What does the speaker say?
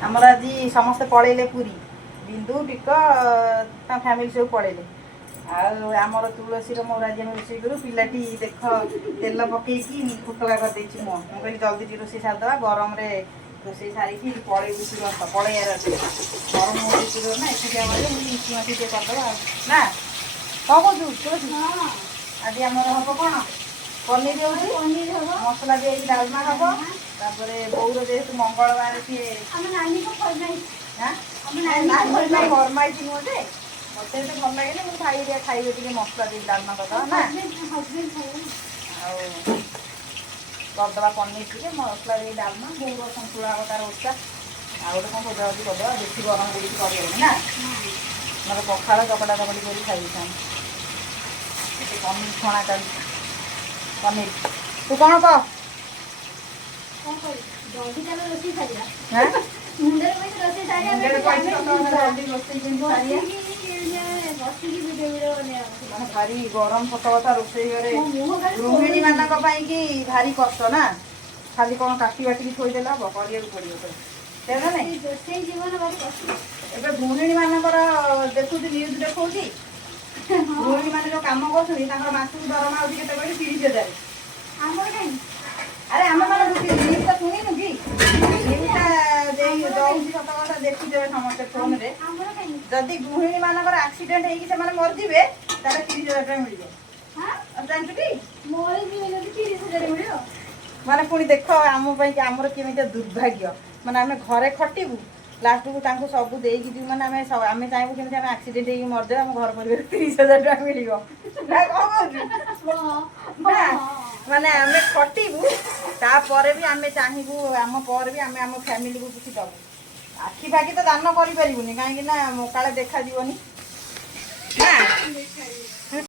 आमर आज समस्ते पलैले पुरी बिंदु टिक फैमिली सब पलैले आमर तुलसी मोर आज रोषे करूँ पिलाटी देख तेल पकईकि फुटका करदे मुझे जल्दी टी रोषे सारिदे गरम रोषे सारिकी पलैबू तुरंत पलैयार अच्छे गरम हो ना एकुटिया मिसी मासी करदे ना कौन कौन तुलसी आज आम हम कौन पनीर हो मसला दिए डालमा हम तापर बोर जेहतु मंगलवार सी फरमाइश नुहे मत तो भल लगे मुझे भाई दिया खाइबे टे मसला दी डालमा करदे ना करदे पनीर टे मसला दी डालमा बोर सतुला तार ओषा आ गए कौन भजाभुजी करदे बेसी गरम देती कर ना मतलब पखाड़ चकटा चकटी कर खाई पनीर छणा कर पनीर तू कौन कह भारी गरम सत कथा रोषे गृहिणी मान भारी कष्ट ना खाली कौन काटी बाटी थोदेल हम करा पड़ो ना गृहिणी मानकर देखु न्यूज देखा गृहिणी मान जो कम कर मासक दरमा होती के 30,000 अरे आम मान न्यूज तो शुणुनु कि न्यूज सत कथा देखुचे समस्त फोन रे जदि गृहिणी मानकर आक्सीडेंट होगी मरजिबे ताले 30,000 टका मिल जानते माने पुणी देख आम आमर केमी दुर्भाग्य माने आम घरे खटिबू लास्ट को सब देगी मैंने आम चाहबू कि आक्सीडेंट हो मरदे आम घर पर 30,000 टका मिल माने आम खटिबू तापर भी आम चाहबू आम पर भी आम फैमिली को किसी दबू आखि फाखि तो दान कर कहीं काले देखा